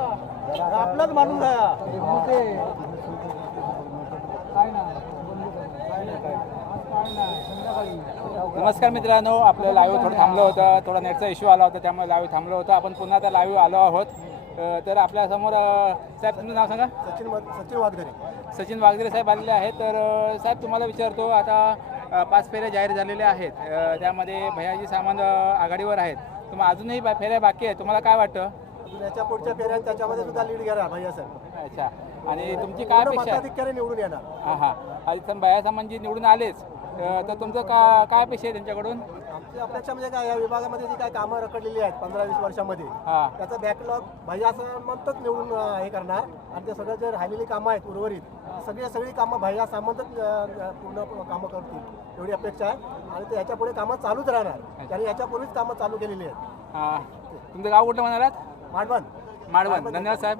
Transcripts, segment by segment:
आपलाच माणूस आहे नमस्कार मित्रांनो आपलं लाईव्ह थोडं थांबलं होतं थोडा नेटचा इश्यू आला होता त्यामुळे लाईव्ह थांबलं होतं. आपण पुन्हा आता लाईव्ह आलो आहोत. तर आपल्यासमोर साहेब तुमचं नाव सांगा? सचिन सचिन वागदरे सचिन वागदरे साहेब आलेले आहेत. तर साहेब तुम्हाला विचारतो आता पाच फेऱ्या जाहीर झालेल्या आहेत. त्यामध्ये भैयाजी सामान आघाडीवर आहेत. तुम्हाला अजूनही बा- फेऱ्या बाकी आहेत. तुम्हाला काय वाटतं? अजून याच्या पुढच्या फेऱ्यात त्याच्यामध्ये सुद्धा लीड घेणार भैया सर अच्छा. आणि तुमची काय अपेक्षा आहे? मताधिक्याने निवडून येणार. हां हां. आणि सम भैया सामान जी निवडून आलेच. अ, तर तुमचं का काय अपेक्षा आहे त्यांच्याकडून? आमची अपेक्षा म्हणजे काय या विभागामध्ये जी काय कामं रखडलेली आहेत पंधरा वीस वर्षामध्ये हां. त्याचा बॅकलॉग भैया सामंतच निवडून अं, हे करणार. आणि ते सगळं जे राहिलेली कामं आहेत उर्वरित सगळी सगळी कामं भैया सामंतच अं, पूर्ण कामं करतील. एवढी अपेक्षा आहे. आणि ते याच्यापुढे कामं चालूच राहणार. त्यांनी याच्यापूर्वीच कामं चालू केलेली आहेत. हां. तुमचं गाव कुठलं म्हणालात? माडबन माडवण. धन्यवाद साहेब.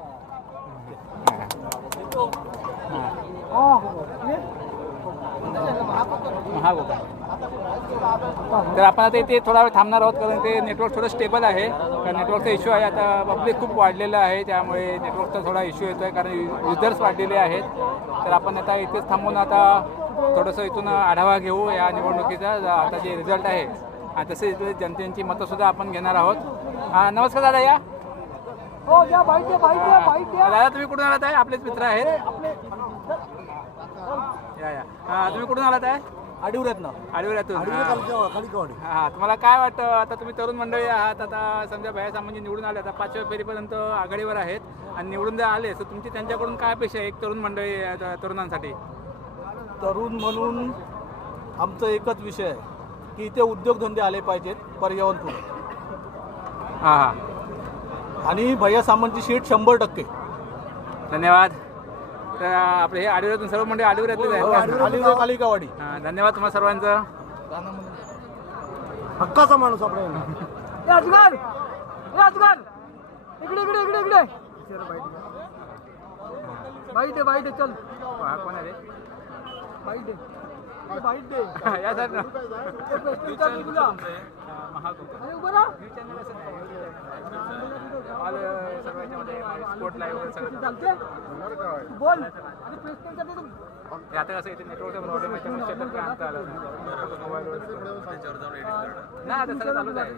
तर आपण आता इथे थोडा वेळ थांबणार आहोत कारण ते नेटवर्क थोडं स्टेबल आहे. कारण नेटवर्कचा इश्यू आहे. आता पब्लिक खूप वाढलेलं आहे. त्यामुळे नेटवर्कचा थोडा इश्यू येतो आहे कारण युजर्स वाढलेले आहेत. तर आपण आता इथेच थांबून आता थोडंसं इथून आढावा घेऊ या निवडणुकीचा. आता जे रिझल्ट आहे. आणि तसेच इथले जनतेची मतंसुद्धा आपण घेणार आहोत. हा, नमस्कार दादा या. दादा तुम्ही कुठून आलात आहे? आपलेच मित्र आहेत. या या. हा, तुम्ही कुठून आलात आहे? आडीवर ना आडीवऱ्यातून हा. हा तुम्हाला काय वाटतं? आता तुम्ही तरुण मंडळी आहात. आता समजा भया सामान्य निवडून आले. आता पाचव्या फेरीपर्यंत आघाडीवर आहेत आणि निवडून जर आले तर तुमची त्यांच्याकडून काय अपेक्षा आहे एक तरुण मंडळी तरुणांसाठी? तरुण म्हणून आमचं एकच विषय आहे की इथे उद्योगधंदे आले पाहिजेत पर्यावरणपूरक हां हां. आणि भैया सामंतची सीट शंभर टक्के. धन्यवाद. तर आपले हे आडीवऱ्यातून सर्व मंडळी आडीवऱ्यातलेच आहेत? अलिबाग कालिकावाडी. हा, धन्यवाद तुम्हाला सर्वांचं. हक्काचा माणूस आपला इकडे इकडे इकडे इकडे. बाईट आहे बाईट आहे चल. हा, कोण आहे रे? बाईट आहे बाईट दे. या सर ना महाग होतं. न्यूज चॅनल असं स्पोर्ट लाईव्ह वगैरे सगळं बोल. आता कसं इथे नेटवर्कचा प्रॉब्लेम आहे त्यामुळे शटर पण आणता आलं नाही. आता सगळं चालूच आहे.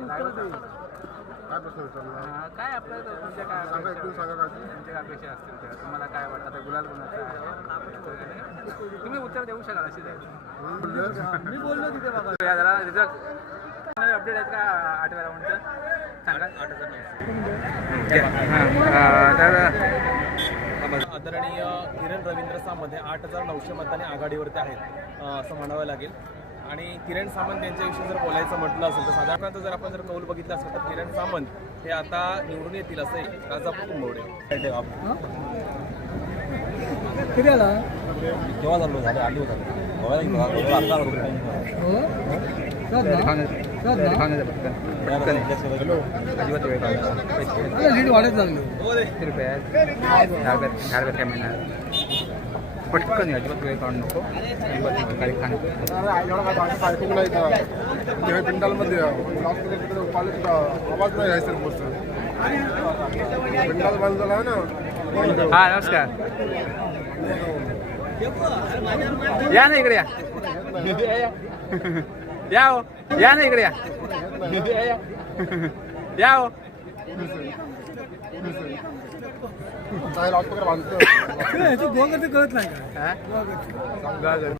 हा, काय आपलं तर तुमच्या काय अपेक्षा? तुमच्या काय अपेक्षा असतील तर तुम्हाला काय वाटतं? आता गुलाल गुणाचा तुम्ही उत्तर देऊ शकाल अशीच आहे मी बोललो तिथे बाबा. या जरा रिझल्ट. अपडेट आहेत का आठव्या राऊंडचं सांगा हां तर आदरणीय किरण रवींद्र सामंत हे आठ हजार नऊशे मतांनी आघाडीवरती आहेत असं म्हणावं लागेल आणि किरण सामंत यांच्याविषयी जर बोलायचं म्हटलं असेल तर साधारणतः जर आपण जर कौल बघितलं असेल तर किरण सामंत हे आता निवडून येतील असं राजापूर आला केव्हा झालो झाले आली हो अजिबात वेळ लीड वाढत लागलो किती रुपये. आहेत दहा रुपयात दहा रुपयात काय मिळणार? पटकन अजिबात वेळ काढू नको. काही खाणं. पिंडालमध्ये आवाज नाही आहे सर गोष्ट पिंडाल बांधलेला आहे ना? हा नमस्कार. या ना इकडे या. या, या. हो या ना इकडे या या, हो काय कळत नाही का हा? गागर.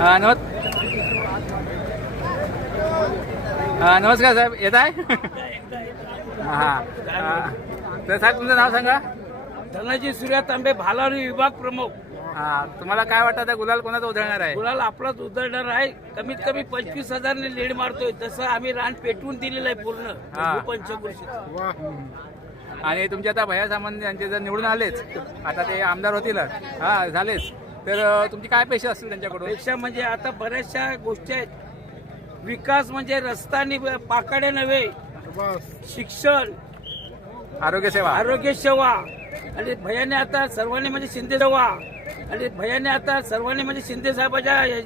हा नमस् हा नमस्कार साहेब येत आहे? हा. तर साहेब तुमचं नाव सांगा? धनाजी सूर्या तांबे भालारी विभाग प्रमुख. हा तुम्हाला काय वाटतं आता गुलाल कोणाचा उधळणार आहे? गुलाल आपलाच उधळणार आहे. कमीत कमी पंचवीस हजारने लीड मारतोय. तसं आम्ही रान पेटवून दिलेलं आहे पूर्ण. हा. पंचकृषी. आणि तुमचे आता भैया सामंत यांचे जर निवडून आलेच आता ते आमदार होतीलच हा झालेच. तर अं, तुमची काय पैसे असतील त्यांच्याकडून? पेक्षा म्हणजे आता बऱ्याचशा गोष्टी आहेत. विकास म्हणजे रस्ता नि पाकाडे नव्हे शिक्षण आरोग्य सेवा. आरोग्य सेवा. आणि भयाने आता सर्वांनी म्हणजे शिंदे सेवा आणि भयाने आता सर्वांनी म्हणजे शिंदे साहेबाच्या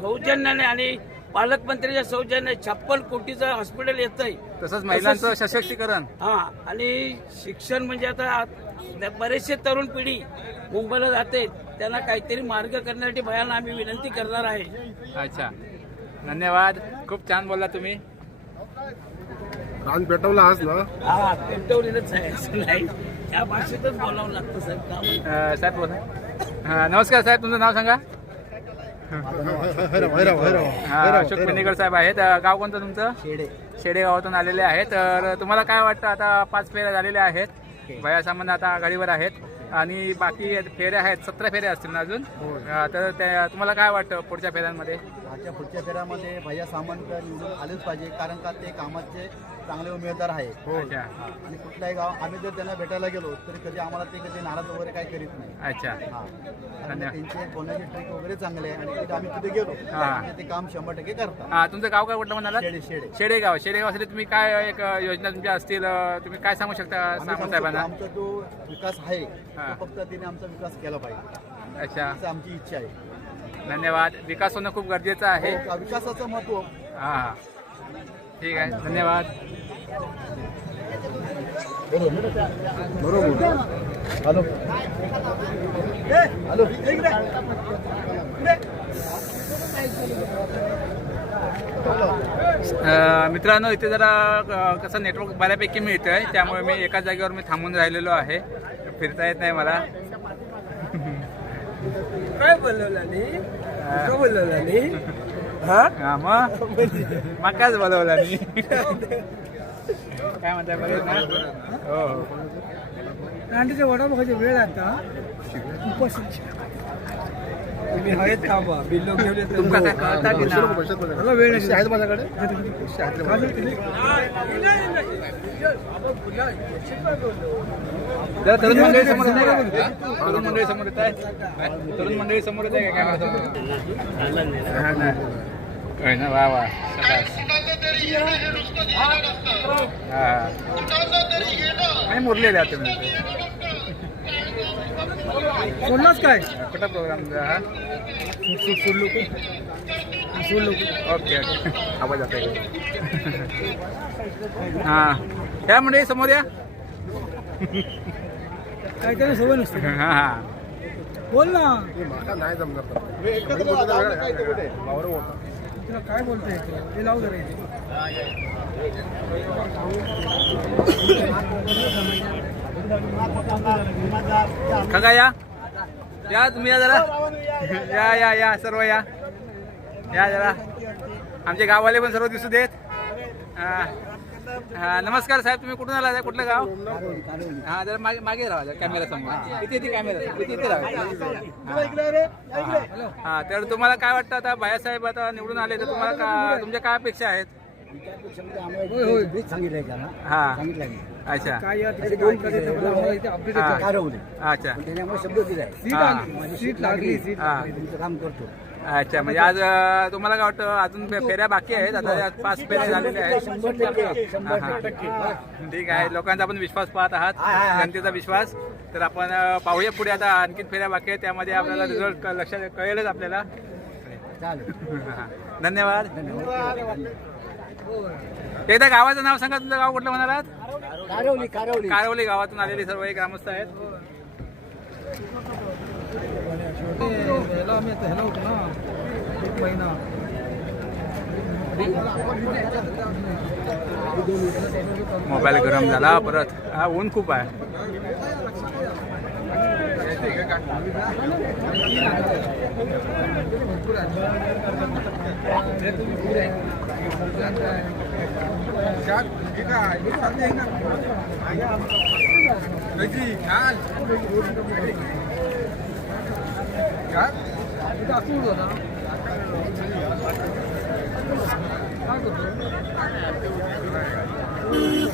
सौजन्याने आणि पालकमंत्र्याच्या सौजन्याने छप्पन कोटीचं हॉस्पिटल येतंय. तसंच महिलांचं सशक्तीकरण. हा आणि शिक्षण म्हणजे आता बरेचसे तरुण पिढी मुंबईला जाते. त्यांना काहीतरी मार्ग करण्यासाठी भयाला आम्ही विनंती करणार आहे. अच्छा. धन्यवाद. खूप छान बोलला तुम्ही. रान पेटवला आज ना? हा पेटवलेलंच आहे. असं नाही. त्या भाषेतच बोलावं लागतं सर काम अं, साहेब बोला. नमस्कार साहेब तुमचं नाव सांगा? भैरव भैरव भैरव. अशोक पेनेकर साहेब आहेत. गाव कोणतं तुमचं? शेडे. शेडे गावातून आलेले आहेत. तर तुम्हाला काय वाटतं आता पाच फेऱ्या झालेल्या आहेत. भया सामंत आता आघाडीवर आहेत. आणि बाकी फेऱ्या आहेत सतरा फेऱ्या असतील ना अजून? तर त्या- तुम्हाला काय वाटतं पुढच्या फेऱ्यांमध्ये? आजच्या पुढच्या फेऱ्यामध्ये भैया सामंत निवडून आलेच पाहिजे कारण का ते कामाचे चांगले उमेदवार आहे. अच्छा आणि कुठल्याही गाव आम्ही जर त्यांना भेटायला गेलो तरी कधी आम्हाला ते कधी नाराज वगैरे काही करीत नाही. अच्छा. हा. कारण धन्यवाद. त्यांचे बोलण्याची ट्रिक वगैरे चांगले आहे आणि तिथे आम्ही तिथे गेलो हा. ते काम शंभर टक्के करतात. हा तुमचं गाव काय कुठलं म्हणाला शेडे शेडे. शेडेगाव. शेडेगावसाठी तुम्ही काय एक अं, योजना तुमच्या असतील अं, तुम्ही काय सांगू शकता आम्ही सामंत की साहेबांना? आमचा जो विकास आहे हा. तो फक्त तिने आमचा विकास केला पाहिजे. अच्छा. असं आमची इच्छा आहे. धन्यवाद. विकास होणं खूप गरजेचं आहे. हो, विकासाचं महत्त्व. हा. हा ठीक आहे. धन्यवाद. हॅलो. हॅलो. अ, मित्रांनो इथे जरा कसं नेटवर्क बऱ्यापैकी मिळतं आहे त्यामुळे मी एका जागेवर मी थांबून राहिलेलो आहे. फिरता येत नाही मला. काय बोलवलं बोलवलं नाही हा? हा मग? मग काच बोलवला मी काय म्हणताय बरं ना? हो. वडा बघायची वेळ आता. उपाशी तुम्ही हवेत थांबा. बिल्लो घेऊन येतो तुमका काय कळता की ना? मला वेळ नाही. आहेत माझ्याकडे पैसे आहेत रे माझ्याकडे. जरा तरुण मंडळी समोर येत आहे का? तरुण मंडळी समोर येत आहे? तरुण मंडळी समोर येत आहे का कॅमेरा समोर होय ना वा वा. हा. आणि मुरलेले आहात तुम्ही सोडलाच काय? कुठला प्रोग्राम हा? ओके ओके आवाज आता हां या म्हणजे समोर या काय काय सवय नसते हां हां बोल ना हे नाही जमणार तर. तुला काय बोलतोय ते लावू जरा इथे. काका या या तुम्ही या जरा. या या या सर्व या. या जरा. आमचे गाववाले पण सर्व दिसू देत. हा. हा, नमस्कार साहेब तुम्ही कुठून आला कुठलं गाव? हा जरा मागे मागे राहा कॅमेरा समोर. इथे इथे कॅमेरा इथे इथे राहा. हा. हा तर तुम्हाला काय वाटतं आता? बायासाहेब आता निवडून आले तर तुम्हाला का तुमच्या काय अपेक्षा आहेत? हा. अच्छा. काय या तिथे दोन करायचं मला आम्हाला इथे अपडेट हा. अच्छा. सीट हा. आली सीट लागली सीट हा. काम करतो. अच्छा म्हणजे आज अं, तुम्हाला काय वाटतं अजून फे- फेऱ्या बाकी आहेत? आता या पाच फेऱ्या झालेल्या आहेत. हा, हा. ठीक आहे. लोकांचा आपण विश्वास पाहत आहात. जनतेचा विश्वास. तर आपण अं, पाहूया पुढे आता आणखीन फेऱ्या बाकी आहेत. त्यामध्ये आपल्याला रिझल्ट लक्षात कळेलच आपल्याला. हा. धन्यवाद. एकदा गावाचं नाव सांगा तुमचं गाव कुठलं म्हणालात? कारवली कारवली कारवली गावातून आलेले सर्व हे ग्रामस्थ आहेत. ते ह्याला आम्ही आता ह्याला होतो ना एक महिना मोबाईल गरम झाला परत. हा ऊन खूप आहे. इथं असं होतं ना काय करतो गाडीमध्ये अजून आहे अरे नाही.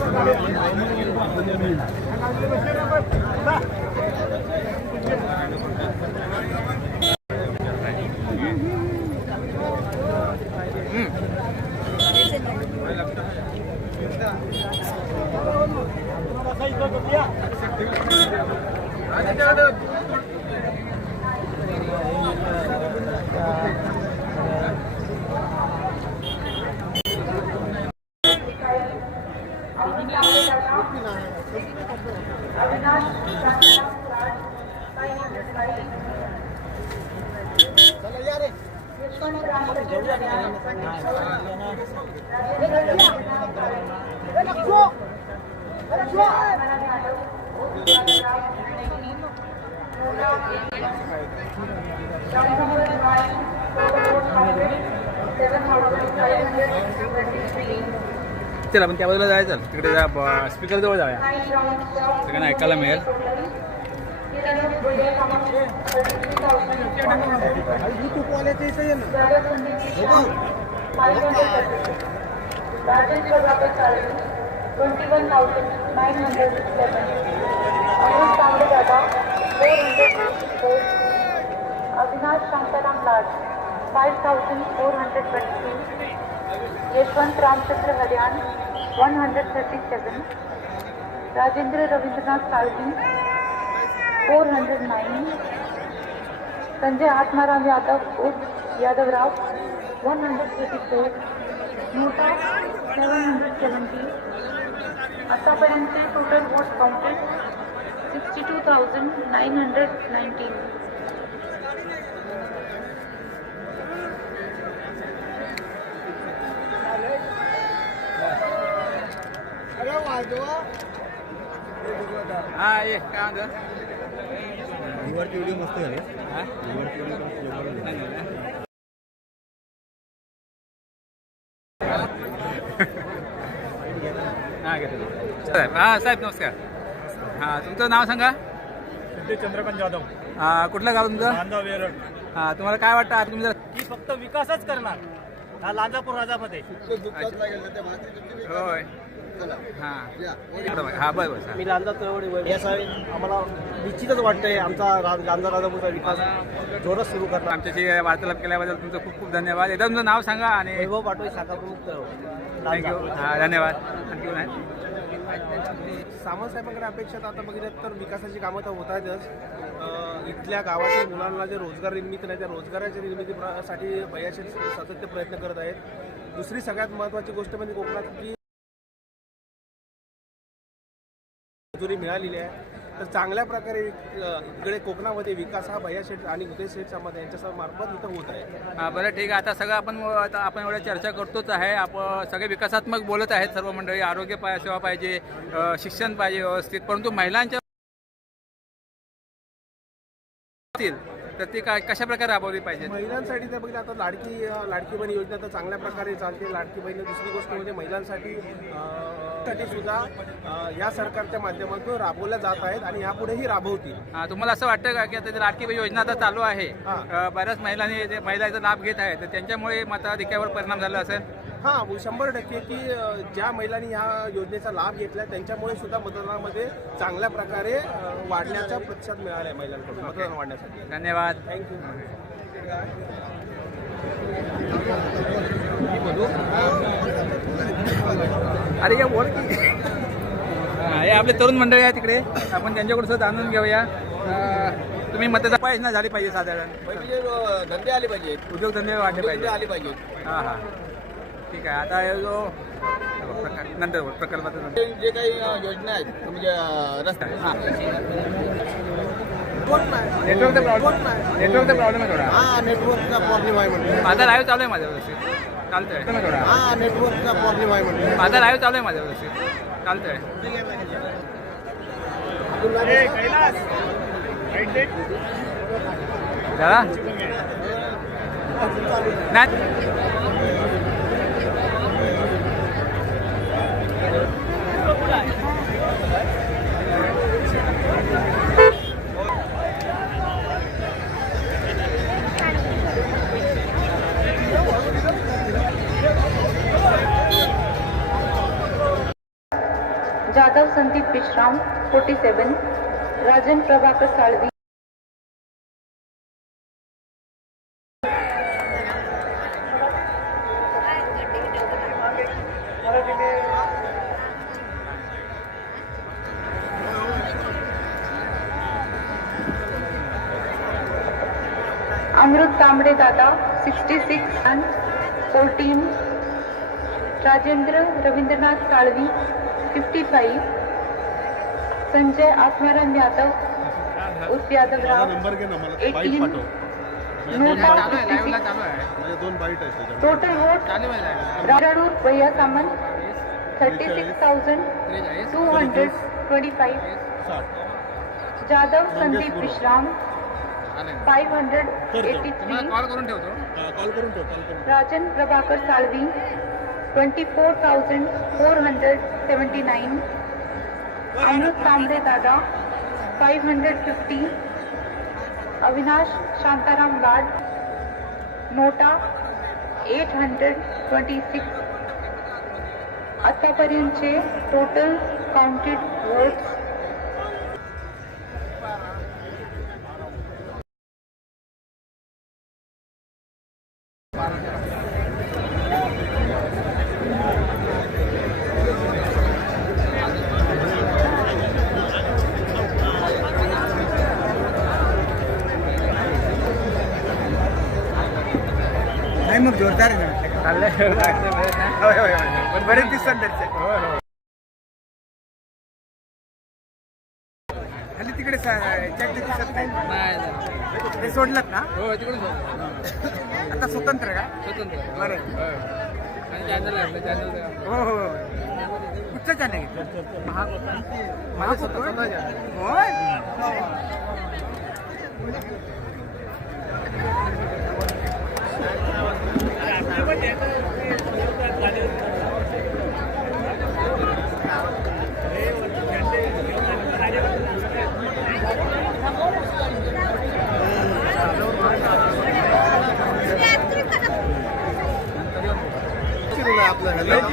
ठीक आहे. चला आपण त्या बाजूला जायचं. तिकडे स्पीकर जवळ जाऊया. सगळ्यांना ऐकायला मिळेल. Twenty one thousand nine hundred Amol Tambe दादा four hundred four Avinash Shantaram Lad five thousand four hundred twenty three Yashwant Ramchandra Hariyan one hundred thirty seven Rajendra Ravindranath Salvi four hundred nine. Sanjay Atmaram Yadav, Urf Yadav Rao, one hundred thirty-four. Nota, seven hundred seventy. आतापर्यंत total vote counted sixty two thousand nine hundred nineteen हा ये काय म्हणतो video मस्त झाले. हा? हा घेतो. साहेब हा साहेब नमस्कार. हा तुमचं नाव सांगा? चंद्रकांत जाधव. हा, कुठलं गाव तुमचं? बांधव वेरड हा तुम्हाला काय वाटतं? आता तुम्ही जर ही फक्त विकासच करणार. हा लांजापूर राजामध्ये. होय. हा. हा बरं बरं मी लांजा चळवळी आम्हाला निश्चितच वाटतंय आमचा लांजा राजापूरचा विकास जोरात सुरू करणार. आमच्याशी वार्तालाप केल्याबद्दल तुमचं खूप खूप धन्यवाद. एकदा तुमचं नाव सांगा आणि वैभव पाटोळे शाखा प्रमुख. थँक्यू हा धन्यवाद. आहे सामंत साहेबांकडे अपेक्षित आता बघितलं तर विकासाची कामं तर होत आहेतच इथल्या गावातील मुलांना जे रोजगार निर्मिती नाही त्या रोजगाराच्या निर्मितीसाठी भैयाचे सातत्य प्रयत्न करत आहेत. दुसरी सगळ्यात महत्त्वाची गोष्ट म्हणजे कोकणात की मंजुरी मिळालेली आहे. तर चांगल्या प्रकारे इकडे कोकणामध्ये विकास हा भैया शेठ आणि उदय शेठमध्ये यांच्या मार्फत इथं होत आहे. हा, बरं ठीक आहे. आता सगळं आपण आता आपण एवढ्या चर्चा करतोच आहे. आपण सगळे विकासात्मक बोलत आहेत सर्व मंडळी. आरोग्य पाय सेवा पाहिजे शिक्षण पाहिजे व्यवस्थित. परंतु महिलांच्या तर ती काय कशा प्रकारे राबवली पाहिजे? महिलांसाठी तर बघितलं आता लाडकी लाडकी बहीण योजना तर चांगल्या प्रकारे चालते. लाडकी बहीण दुसरी गोष्ट म्हणजे महिलांसाठी अं, साठी सुद्धा या सरकारच्या माध्यमातून राबवल्या जात आहेत आणि यापुढेही राबवतील. हा, तुम्हाला असं वाटतं का की आता लाडकी योजना आता चालू आहे? हा. बऱ्याच महिलांनी ते महिलांचा लाभ घेत आहे तर त्यांच्यामुळे मताधिक्यावर परिणाम झाला असेल? हां शंभर टक्के की ज्या महिलांनी ह्या योजनेचा लाभ घेतला त्यांच्यामुळे सुद्धा मतदानामध्ये चांगल्या प्रकारे वाढण्याचा प्रतिसाद मिळाला आहे महिलांकडून मतदान वाढण्यासाठी. धन्यवाद. थँक्यू अरे काय बोल की? हा, हे आपले तरुण मंडळी आहे तिकडे आपण त्यांच्याकडून सुद्धा जाणून घेऊया. तुम्ही मतदान पाहिजे झाली पाहिजे साधारण. धंदे आले पाहिजे उद्योगधंदे वाढले पाहिजे आले पाहिजे हां हां. ठीक आहे आता हे जो प्रकार- नंतर बोल, प्रकल्पाचं नंतर. जे काही योजना आहेत म्हणजे रस्ते नेटवर्कचा प्रॉब्लेम नेटवर्कचा प्रॉब्लेम आहे थोडा. हा नेटवर्कचा प्रॉब्लेम आहे म्हणते माझा लाईव्ह चालू आहे माझ्या व्यवस्थित चालतोय. हा नेटवर्कचा प्रॉब्लेम आहे म्हणते माझा लाईव्ह चालू आहे माझ्या व्यवस्थित. चालतोय. दादा नाही. Sandeep Vishram forty seven Rajan Prabhakar Salvi. अमृत तांबडे दादा sixty six and fourteen Rajendra Ravindranath Salvi. Fifty five Sanjay Atmaram Yadav. उर्फ Yadavrao eighteen total vote Rajadur भैया Samant. Thirty six thousand two hundred twenty five Jadhav Sandeep Vishram. Five hundred eighty three call करून ठेवतो. Call करून ठेव call करून Rajan Prabhakar Salvi. Four thousand four hundred seventy nine Amrit Tambde दादा five hundred fifty Avinash Shantaram Lad NOTA eight hundred twenty six आतापर्यंतचे total counted votes तिकडे दिसत नाही. ते सोडलं ना? हो तिकडून आता स्वतंत्र का? स्वतंत्र. बरं. आपलं चॅनल हो हो कुठचं चॅनल घेतलं महाकुट होय आपलं ह्याला शिरूला आपलं ह्याला कसं काय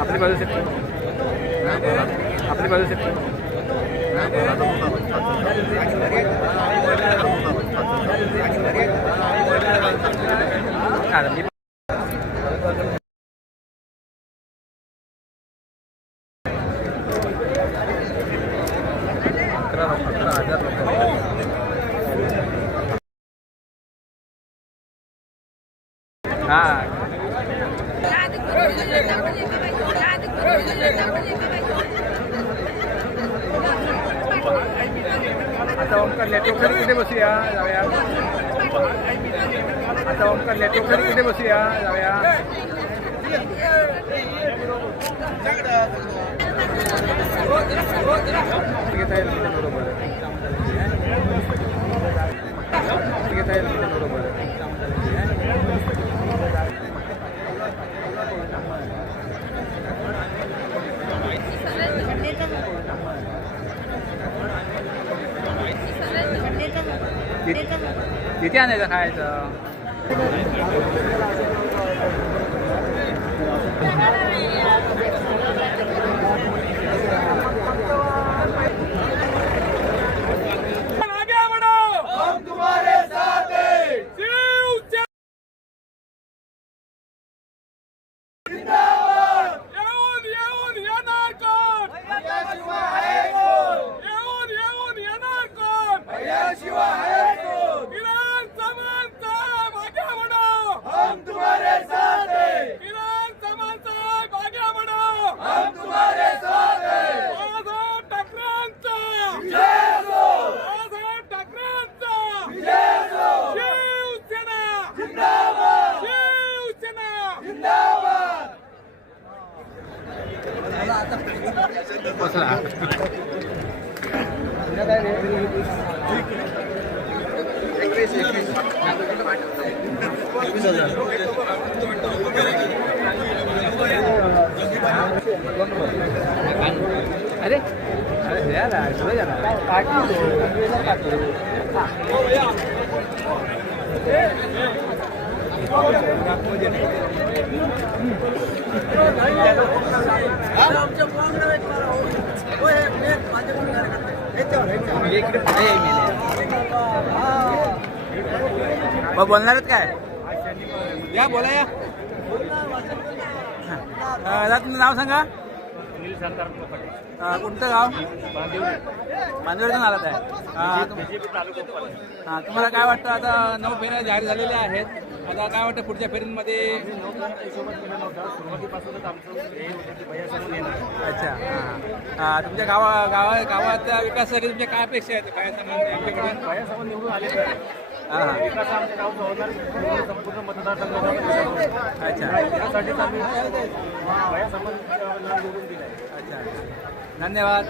आपली बाजू सेट आपली बाजू सेट मी हा आता ओमकार नेटवर्क कुठे बसूया जाऊया आता ओमकार नेटवर्क कुठे बसूया जाऊया घेता येईल तिथे बरोबर घेता येईल तिथे बरोबर तिथे आणायचं खायचं मग बोलणार काय? या बोला या. तुमचं नाव सांगा. कुठचं कोणतं गाव? बांधवडून आलात आहे. हां तुम्हाला काय वाटतं? आता नऊ फेऱ्या जाहीर झालेल्या आहेत. आता काय वाटतं पुढच्या फेरींमध्ये? अच्छा हां. तुमच्या गावा गावा गावाच्या विकासासाठी तुमच्या काय अपेक्षा आहेत? काय हां. हां. अच्छा. अच्छा. धन्यवाद.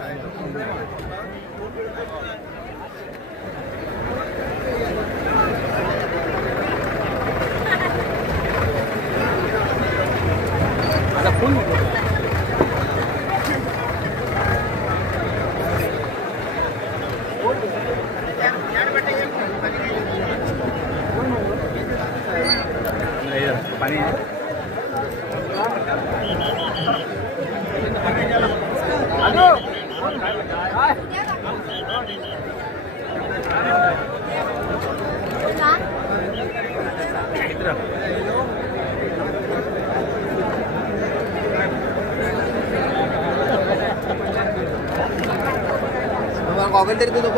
गॉगल तरी तू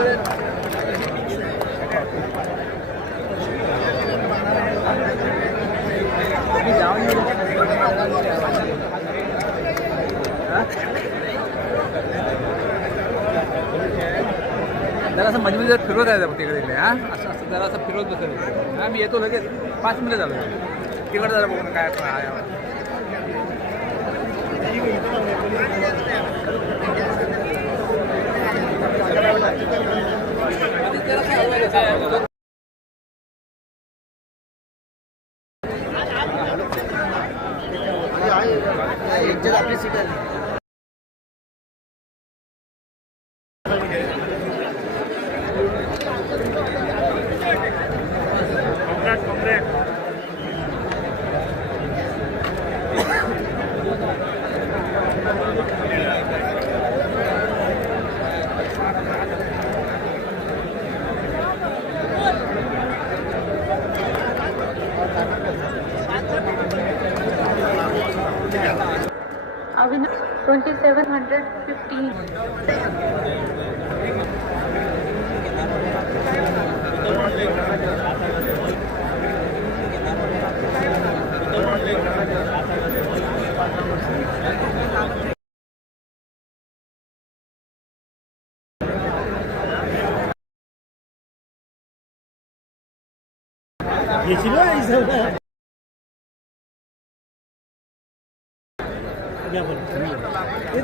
जरा असं मध्ये जर फिरवत आहे तिकडे इकडे हा? असं असं जरा असं फिरवत बसत हा मी येतो लगेच. पाच मिनिटं झालो. तिकडे जरा बघून काय आहे. आपली सीट आहे Avinash, 2715.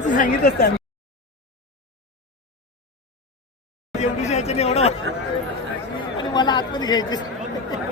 सांगितलं असतं एवढी ह्याच्याने एवढं आणि मला आतमध्ये घ्यायचे. बोल जरा